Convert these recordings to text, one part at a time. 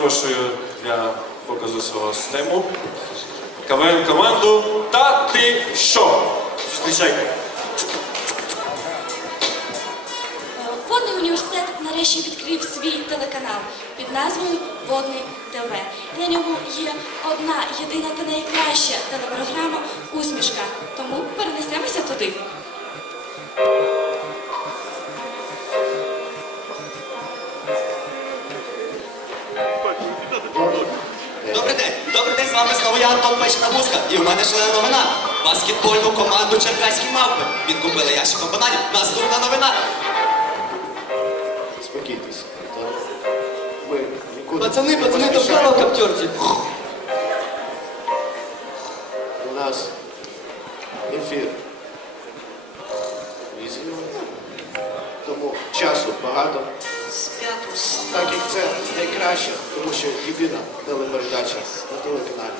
запрошую для показу свого систему КВН команду Та ти що? Зустрічайте. Водний університет нарешті відкрив свій телеканал під назвою Водний ТВ. На ньому є одна єдина та найкраща телепрограма Усмішка. Тому перенесемося туди. Добрий день, добрий день, з вами знову я Антон Печна Гуска. І у мене шлена новина. Баскетбольну команду Черкаські мавпи. Відкупили ящиком бананів. Наступна новина. Спокійтесь. Ми нікуди Пацаны, не пацаны, там поспішаємо. право коптерьте. У нас ефір. Візію. Тому часу багато. Так як це найкраще, тому що єдина телепередача на телеканалі.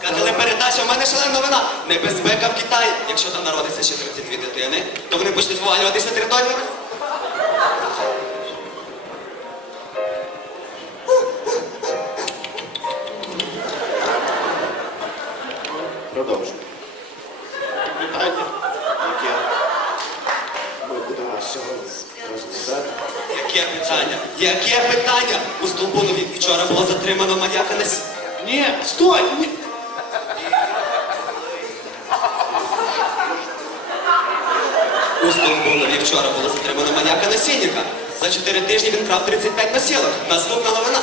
Така телепередача, у мене шлена новина. Небезпека в Китаї. Якщо там народиться ще 32 дитини, то вони почнуть вивалюватися територіями. Продовжуємо. Питання, яке ми будемо сьогодні розглядати. Яке питання? Яке питання? У Столбунові вчора було затримано маньяка на сі... Ні, стой! Ні. У Столбунові вчора було затримано маньяка насильника. За 4 тижні він крав 35 насілок. Наступна новина.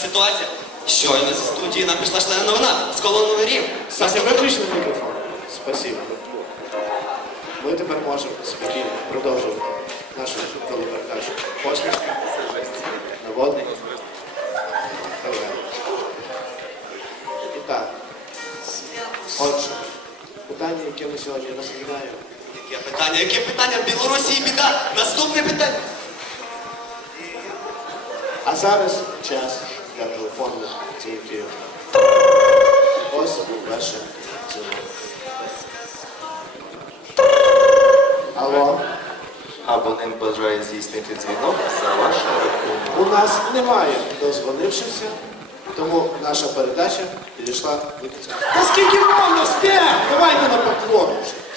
Ситуація? Щойно зі студії нам пішла члена новина з колон номерів. Сася, виключили мікрофон. Спасибо. Ми тепер можемо спокійно продовжувати нашу телепередачу. Посмішка. Наводний. І так. Отже, питання, яке ми сьогодні розглядаємо. Яке питання? Яке питання? В Білорусі біда. Наступне питання. А зараз час для телефонних дзвінків. Ось ваше дзвінок. Алло, Абонент бажає здійснити дзвінок за вашим рахунком. у нас немає дозвонившихся, тому наша передача підійшла до кінця. Та скільки можна, стек? Давайте на поклон. вже.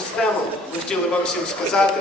Системом ми хотіли вам всім сказати,